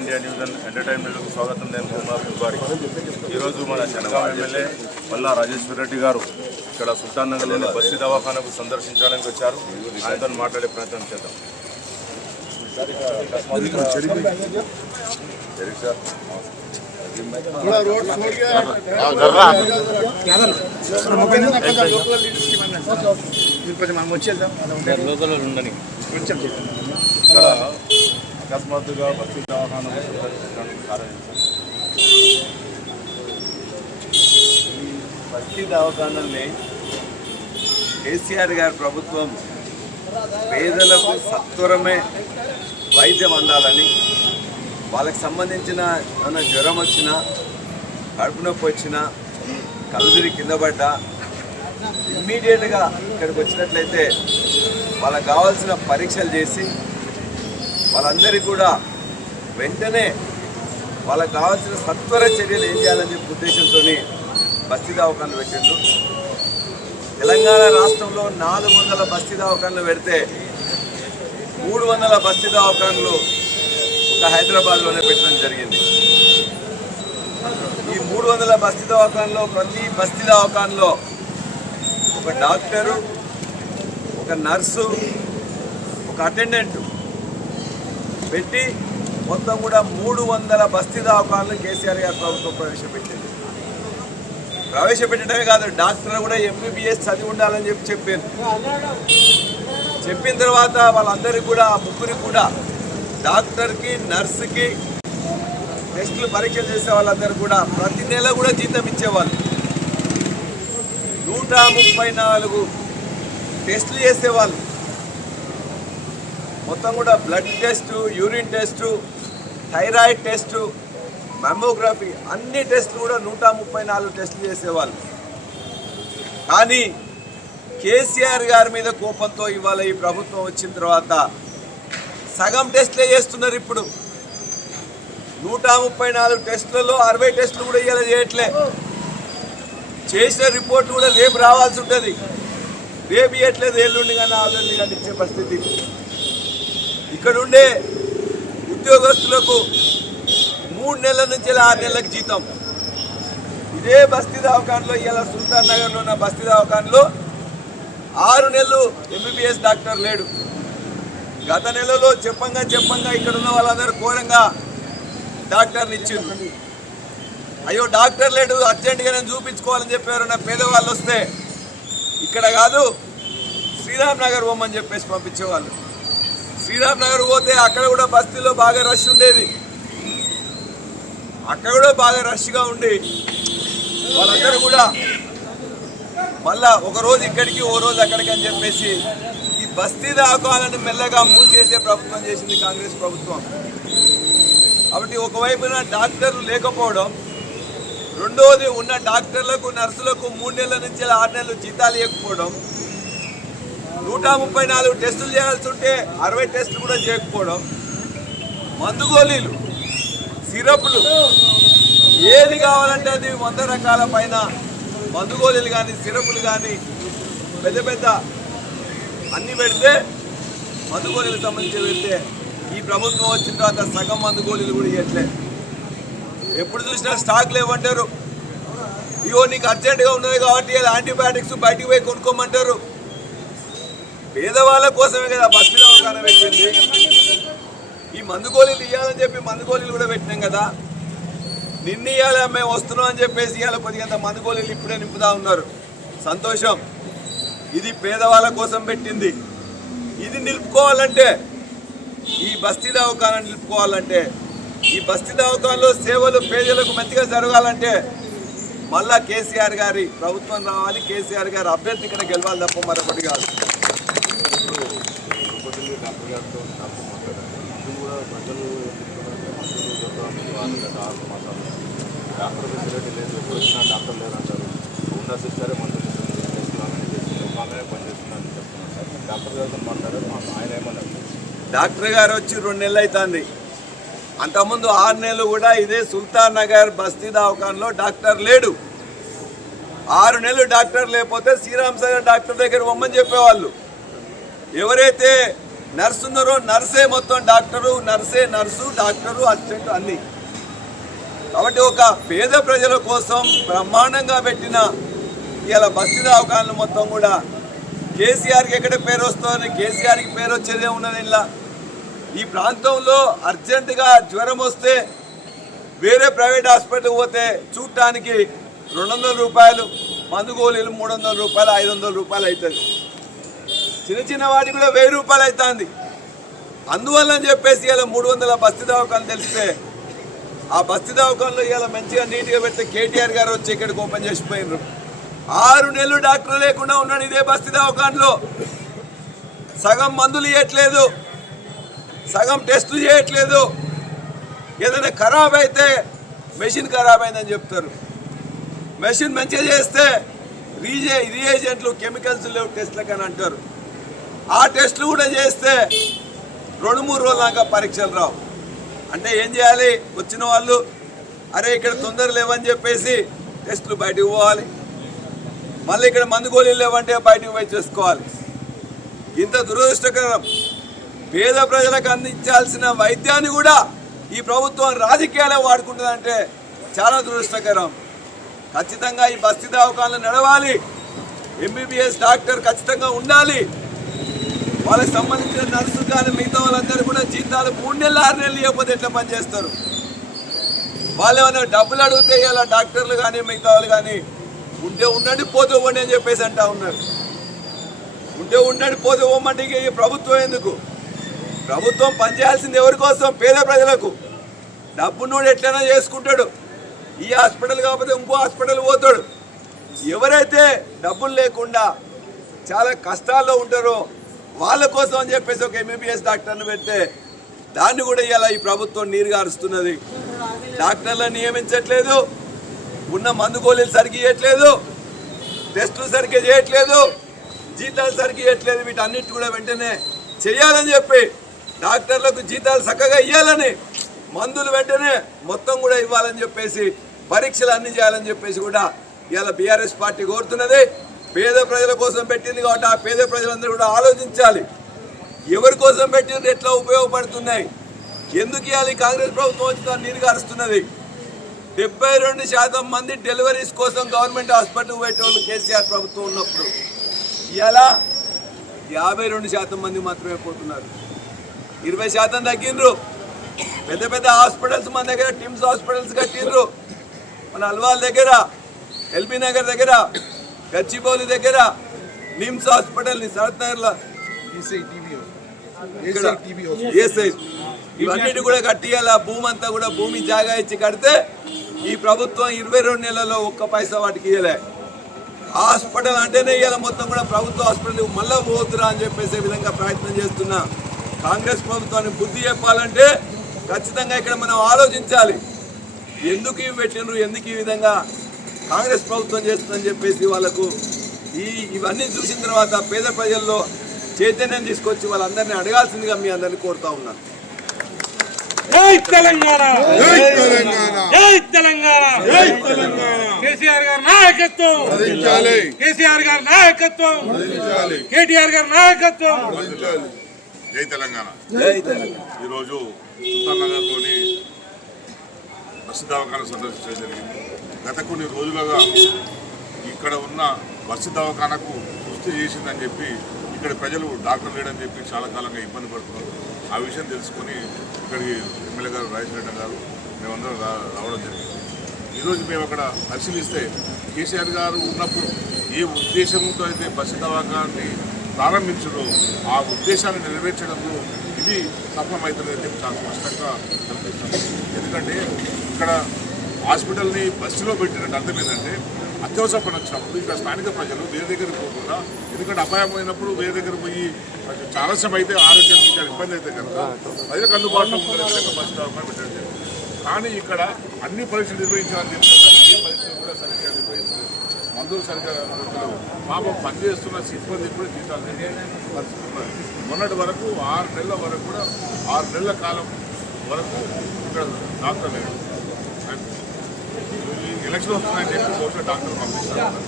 India news and ఎంటర్టైన్మెంట్కు స్వాగతం. నేను మొహమ్మద్ బుబారి. ఈరోజు మన జనగాం ఎమ్మెల్యే పల్లా రాజేశ్వర రెడ్డి గారు ఇక్కడ సుల్తాన్ నగర్లోని బస్తీ దవాఖానకు సందర్శించడానికి వచ్చారు. ఆయనతో మాట్లాడే ప్రయత్నం చేద్దాం. అకస్మాత్తుగా బస్తీ దవాఖానకు సందర్శించడానికి కారణం బస్తీ దవాఖానాల్ని కేసీఆర్ గారి ప్రభుత్వం పేదలకు సత్వరమే వైద్యం అందాలని, వాళ్ళకి సంబంధించిన ఏమైనా జ్వరం వచ్చినా, కడుపు నొప్పి వచ్చినా, కలుదిరి కింద పడ్డా ఇమ్మీడియట్గా ఇక్కడికి వచ్చినట్లయితే వాళ్ళకి కావాల్సిన పరీక్షలు చేసి వాళ్ళందరికీ కూడా వెంటనే వాళ్ళకి కావాల్సిన సత్వర చర్యలు ఏం చేయాలని చెప్పి ఉద్దేశంతో బస్తీ దవాఖానలు పెట్టిండ్రు. తెలంగాణ రాష్ట్రంలో 400 బస్తీ దవాఖానలు పెడితే 300 బస్తీ దవాఖానలు ఒక హైదరాబాద్లోనే పెట్టడం జరిగింది. ఈ 300 బస్తీ దవాఖానలో ప్రతి బస్తీ దవాఖానలో ఒక డాక్టరు, ఒక నర్సు, ఒక అటెండెంట్ పెట్టి మొత్తం కూడా 300 బస్తీ దవాఖానలు కేసీఆర్ గారి ప్రభుత్వం ప్రవేశపెట్టడమే కాదు, డాక్టర్ కూడా ఎంబీబీఎస్ చదివి ఉండాలని చెప్పారు. చెప్పిన తర్వాత వాళ్ళందరికీ కూడా, ఆ ముగ్గురికి కూడా, డాక్టర్కి, నర్సుకి టెస్టులు పరీక్షలు చేసే వాళ్ళందరూ కూడా ప్రతి నెల కూడా జీతం ఇచ్చేవాళ్ళు. 134 టెస్టులు చేసేవాళ్ళు. మొత్తం కూడా blood test, urine test, thyroid test, mammography, అన్ని టెస్టులు కూడా 134 టెస్టులు చేసేవాళ్ళు. కానీ కేసీఆర్ గారి మీద కోపంతో ఇవాళ ఈ ప్రభుత్వం వచ్చిన తర్వాత సగం టెస్టులే చేస్తున్నారు. ఇప్పుడు 134 టెస్టులలో 60 టెస్టులు కూడా ఇవాళ చేయట్లే. చేసిన రిపోర్ట్ కూడా రేపు రావాల్సి ఉంటుంది. రేపు ఇవ్వట్లేదు, ఎల్లుండి కానీ ఆల్లుండి కానీ ఇచ్చే పరిస్థితి. ఇక్కడ ఉండే ఉద్యోగస్తులకు 3 నెలల నుంచి 6 నెలలకు జీతం. ఇదే బస్తీ దవాఖానలో ఇవాళ సుల్తాన్ నగర్లో ఉన్న బస్తీ దవాఖానలో 6 నెలలు ఎంబీబీఎస్ డాక్టర్ లేడు. గత నెలలో చెప్పంగా ఇక్కడ ఉన్న వాళ్ళందరూ ఘోరంగా డాక్టర్ని ఇచ్చింది. అయ్యో డాక్టర్ లేడు, అర్జెంటుగా నేను చూపించుకోవాలని చెప్పారు. నా పేదవాళ్ళు వస్తే ఇక్కడ కాదు శ్రీరామ్ నగర్ పోమని చెప్పేసి పంపించేవాళ్ళు. శ్రీరామ్ నగర్ పోతే అక్కడ కూడా బస్తీలో బాగా రష్ ఉండేది. అక్కడ కూడా బాగా రష్గా ఉండి వాళ్ళందరూ కూడా మళ్ళా ఒక రోజు ఇక్కడికి, ఓ రోజు అక్కడికి అని చెప్పేసి ఈ బస్తీ దవాఖానాలను మెల్లగా మూసేసే ప్రభుత్వం చేసింది కాంగ్రెస్ ప్రభుత్వం. కాబట్టి ఒకవైపున డాక్టర్లు లేకపోవడం, రెండోది ఉన్న డాక్టర్లకు, నర్సులకు 3 నెలల నుంచి 6 నెలలు జీతాలు ఇవ్వకపోవడం, 134 టెస్టులు చేయాల్సి ఉంటే 60 టెస్టులు కూడా చేయకపోవడం, మందు గోళీలు, సిరప్లు, ఏది కావాలంటే అది 100 రకాల పైన మందు గోళీలు కానీ, సిరప్లు కానీ, పెద్ద అన్నీ పెడితే, మందు గోళీలకు సంబంధించి పెడితే ఈ ప్రభుత్వం వచ్చిన తర్వాత సగం మందు గోళీలు కూడా ఇవ్వట్లే. ఎప్పుడు చూసినా స్టాక్ లేవంటారు. ఇవో నీకు అర్జెంటుగా ఉన్నది కాబట్టి యాంటీబయాటిక్స్ బయటికి పోయి కొనుక్కోమంటారు. పేదవాళ్ళ కోసమే కదా బస్తీ దవాఖాన పెట్టింది. ఈ మందు గోళీలు ఇవ్వాలని చెప్పి మందు గోళీలు కూడా పెట్టినాం కదా. నిన్న ఇవ్వాలి మేము వస్తున్నాం అని చెప్పేసి ఇవాళ కొద్దిగా మందు గోళీలు ఇప్పుడే నింపుతా ఉన్నారు. సంతోషం. ఇది పేదవాళ్ళ కోసం పెట్టింది. ఇది నిలుపుకోవాలంటే, ఈ బస్తీ దవాఖానా నిలుపుకోవాలంటే, ఈ బస్తీ దవాఖానలో సేవలు పేదలకు మంచిగా జరగాలంటే మళ్ళా కేసీఆర్ గారి ప్రభుత్వం రావాలి, కేసీఆర్ గారి అభ్యర్థి ఇక్కడ గెలవాలి తప్ప మరొకటి కాదు. డాక్టర్ గారితో కూడా ప్రజలు డాక్టర్ ఫెసిలిటీ లేదు, ఎప్పుడు వచ్చినా డాక్టర్ లేదంటారు. ఉన్న సిస్టరే మందులు టెస్టులు అలానే చేస్తుంది, ఒక ఆమె పనిచేస్తుందని చెప్తున్నారు సార్. డాక్టర్ గారితో మాట్లాడారు, ఆయన ఏమన్నారు? డాక్టర్ గారు వచ్చి 2 నెలలు అవుతుంది. అంతకుముందు 6 నెలలు కూడా ఇదే సుల్తాన్ నగర్ బస్తీ దవాఖానలో డాక్టర్ లేడు. 6 నెలలు డాక్టర్ లేకపోతే శ్రీరామ్ సాగర్ డాక్టర్ దగ్గర పొమ్మని చెప్పేవాళ్ళు. ఎవరైతే నర్సు ఉన్నారో నర్సే మొత్తం డాక్టరు, నర్సే నర్సు, డాక్టరు, అసిస్టెంట్ అన్నీ. కాబట్టి ఒక పేద ప్రజల కోసం బ్రహ్మాండంగా పెట్టిన ఇలా బస్తీ దవాఖానలు మొత్తం కూడా కేసీఆర్కి ఎక్కడ పేరు వస్తుందని కేసీఆర్కి పేరు వచ్చేదే ఉన్నది. ఇలా ఈ ప్రాంతంలో అర్జెంటుగా జ్వరం వస్తే వేరే ప్రైవేట్ హాస్పిటల్కి పోతే చూడటానికి 200 రూపాయలు, మందు గోళీలు 300 రూపాయలు, 500 రూపాయలు అవుతుంది. చిన్న చిన్న వాటికి కూడా 1000 రూపాయలు అవుతుంది. అందువల్ల అని చెప్పేసి ఇలా 300 బస్తీ దవాఖానలు తెలిస్తే ఆ బస్తీ దవాఖానలో ఇలా మంచిగా నీట్గా పెడితే కేటీఆర్ గారు వచ్చి ఇక్కడికి ఓపెన్ చేసిపోయినారు. 6 నెలలు డాక్టర్ లేకుండా ఉన్నాడు ఇదే బస్తీ దవాఖానలో. సగం మందులు ఇవ్వట్లేదు, సగం టెస్టులు చేయట్లేదు. ఏదైనా ఖరాబ్ అయితే మెషిన్ ఖరాబ్ అయిందని చెప్తారు. మెషిన్ మంచిగా చేస్తే రీఏజెంట్లు, కెమికల్స్ లేవు టెస్ట్లకు అని అంటారు. ఆ టెస్టులు కూడా చేస్తే 2-3 రోజుల దాకా పరీక్షలు రావు. అంటే ఏం చేయాలి? వచ్చిన వాళ్ళు అరే ఇక్కడ తొందర లేవని చెప్పేసి టెస్టులు బయటకు పోవాలి, మళ్ళీ ఇక్కడ మందు గోళీలు లేవంటే బయటకు పోయి చేసుకోవాలి. ఇంత దురదృష్టకరం. పేద ప్రజలకు అందించాల్సిన వైద్యాన్ని కూడా ఈ ప్రభుత్వం రాజకీయాలే వాడుకుంటుందంటే చాలా దురదృష్టకరం. ఖచ్చితంగా ఈ బస్తీ దవాఖానలు నడవాలి. ఎంబీబీఎస్ డాక్టర్ ఖచ్చితంగా ఉండాలి. వాళ్ళకి సంబంధించిన నర్సు కానీ మిగతా వాళ్ళందరూ కూడా జీతాలు 3 నెలలు 6 నెలలు ఇవ్వకపోతే ఎట్లా పనిచేస్తారు? వాళ్ళు ఏమైనా డబ్బులు అడిగితే ఇలా డాక్టర్లు కానీ మిగతా వాళ్ళు కానీ ఉంటే ఉండండి, పోతే ఇవ్వండి అని చెప్పేసి అంటా ఉన్నారు. ఉంటే ఉండండి, పోతే ఇవ్వమంటే ఈ ప్రభుత్వం ఎందుకు? ప్రభుత్వం పనిచేయాల్సింది ఎవరి కోసం? పేద ప్రజలకు. డబ్బున్నోడు ఎట్లయినా చేసుకుంటాడు. ఈ హాస్పిటల్ కాకపోతే ఇంకో హాస్పిటల్ పోతాడు. ఎవరైతే డబ్బులు లేకుండా చాలా కష్టాల్లో ఉంటారో వాళ్ళ కోసం అని చెప్పేసి ఒక ఎంబీబీఎస్ డాక్టర్ని పెడితే దాన్ని కూడా ఇలా ఈ ప్రభుత్వం నీరుగారుస్తున్నది. డాక్టర్లను నియమించట్లేదు, ఉన్న మందు గోళీలు సరిగ్గా ఇవ్వట్లేదు, టెస్టులు సరిగ్గా చేయట్లేదు, జీతాలు సరిగ్గా ఇవ్వట్లేదు. వీటన్నిటి కూడా వెంటనే చేయాలని చెప్పి డాక్టర్లకు జీతాలు చక్కగా ఇవ్వాలని, మందులు వెంటనే మొత్తం కూడా ఇవ్వాలని చెప్పేసి, పరీక్షలు అన్ని చేయాలని చెప్పేసి కూడా ఇవాళ బీఆర్ఎస్ పార్టీ కోరుతున్నది. పేద ప్రజల కోసం పెట్టింది కాబట్టి ఆ పేద ప్రజలందరూ కూడా ఆలోచించాలి. ఎవరి కోసం పెట్టింది, ఎట్లా ఉపయోగపడుతున్నాయి, ఎందుకు ఇవాళ కాంగ్రెస్ ప్రభుత్వం వచ్చి నీరు గారుస్తున్నది. 72% మంది డెలివరీస్ కోసం గవర్నమెంట్ హాస్పిటల్ పోయేటోళ్ళు కేసీఆర్ ప్రభుత్వం ఉన్నప్పుడు. ఇవాళ 52% మంది మాత్రమే పోతున్నారు. 20% తగ్గిండ్రు. పెద్ద పెద్ద హాస్పిటల్స్ మన దగ్గర టిమ్స్ హాస్పిటల్స్ కట్టిండ్రు. మన అల్వాల్ దగ్గర, ఎల్బీ నగర్ దగ్గర, గచ్చిబౌలి దగ్గర నిమ్స్ హాస్పిటల్ని, శరత్ నగర్లో ఇవన్నిటి కూడా కట్టియాల. భూమి అంతా కూడా భూమి జాగా ఇచ్చి కడితే ఈ ప్రభుత్వం 22 నెలల్లో ఒక్క పైసా వాటికి ఇవ్వలే. హాస్పిటల్ అంటేనే ఇవాళ మొత్తం కూడా ప్రభుత్వ హాస్పిటల్ మళ్ళీ పోతురా అని చెప్పేసే విధంగా ప్రయత్నం చేస్తున్న కాంగ్రెస్ ప్రభుత్వాన్ని బుద్ధి చెప్పాలంటే ఖచ్చితంగా ఇక్కడ మనం ఆలోచించాలి. ఎందుకు ఇవి పెట్టినరు, ఎందుకు ఈ విధంగా కాంగ్రెస్ ప్రభుత్వం చేస్తుందని చెప్పేసి వాళ్ళకు ఇవన్నీ చూసిన తర్వాత పేద ప్రజల్లో చైతన్యం తీసుకొచ్చి వాళ్ళందరినీ అడగాల్సిందిగా మీ అందరినీ కోరుతా ఉన్నాను. జై తెలంగాణ, జై తెలంగాణ, జై తెలంగాణ, జై తెలంగాణ. కేసీఆర్ గారి నాయకత్వం వదిలించాలి, కేసీఆర్ గారి నాయకత్వం వదిలించాలి, కేటీఆర్ గారి నాయకత్వం వదిలించాలి. జై తెలంగాణ. జై తెలంగాణ. ఈరోజు సుల్తానగర్లోని బస్సు దవాఖాన సందర్శించడం జరిగింది. గత కొన్ని రోజులుగా ఇక్కడ ఉన్న బస్సు దవాఖానకు సృష్టి చేసిందని చెప్పి ఇక్కడ ప్రజలు డాక్టర్ లేడని చెప్పి చాలా కాలంగా ఇబ్బంది పడుతున్నారు. ఆ విషయం తెలుసుకొని ఇక్కడికి ఎమ్మెల్యే గారు రాజశేఖర గారు మేమందరం రావడం జరిగింది. ఈరోజు మేము అక్కడ పరిశీలిస్తే కేసీఆర్ గారు ఉన్నప్పుడు ఏ ఉద్దేశంతో అయితే బస్సు దవాఖానాన్ని ప్రారంభించడో ఆ ఉద్దేశాన్ని నెరవేర్చడంలో ఇది సఫలమవుతుందని చెప్పి చాలా స్పష్టంగా కనిపిస్తుంది. ఎందుకంటే ఇక్కడ హాస్పిటల్ని బస్సులో పెట్టినట్టు అర్థం ఏంటంటే అత్యవసర పని వచ్చినప్పుడు ఇక్కడ స్థానిక ప్రజలు వేరే దగ్గరికి పోకుండా, ఎందుకంటే అపాయమైనప్పుడు వేరే దగ్గర పోయి చాలా సమయం అయితే ఆరోగ్యం ఇబ్బంది అయితే కనుక ప్రజలకు అందుబాటులో ఉండే విధంగా బస్సు దవాఖాన పెట్టడం జరిగింది. కానీ ఇక్కడ అన్ని పరీక్షలు నిర్వహించాలని చెప్తున్నారు. ఏ పరీక్షలు కూడా సరిగ్గా నిర్వహించలేదు, మందులు సరిగ్గా నిర్వహించలేదు. పాపం పనిచేస్తున్న సిబ్బంది కూడా జీతాలు పరిస్థితున్నారు. మొన్నటి వరకు 6 నెలల వరకు కూడా 6 నెలల కాలం వరకు ఇక్కడ డాక్టర్ లేదు. ఎలక్షన్ వస్తున్నాయని చెప్పి కోర్టులో డాక్టర్ పంపిస్తారు.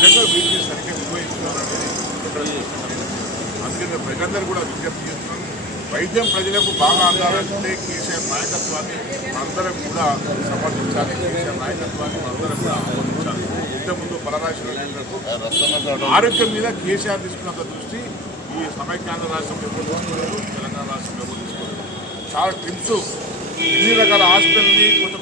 నిజంగా వీటిని సరిగ్గా నిర్వహిస్తున్నారు అనేది ఇక్కడ చూస్తున్నాం. ముఖ్యంగా ప్రజలందరూ కూడా విజ్ఞప్తి చేస్తున్నాను. వైద్యం ప్రజలకు బాగా అందాలంటే కేసీఆర్ నాయకత్వాన్ని అందరం కూడా సమర్థించాలి. కేసీఆర్ నాయకత్వాన్ని అందరం కూడా ఆమోదించాలి. ఇంతకుముందు పరరాష్ట్ర ఆరోగ్యం మీద కేసీఆర్ తీసుకున్నంత దృష్టి ఈ సమైక్యాంధ్ర రాష్ట్రం ఎవరు తీసుకోలేదు, తెలంగాణ రాష్ట్రం ఎవరు తీసుకోలేదు. చాలా టిప్స్, ఎన్ని రకాల హాస్పిటల్ని కొంత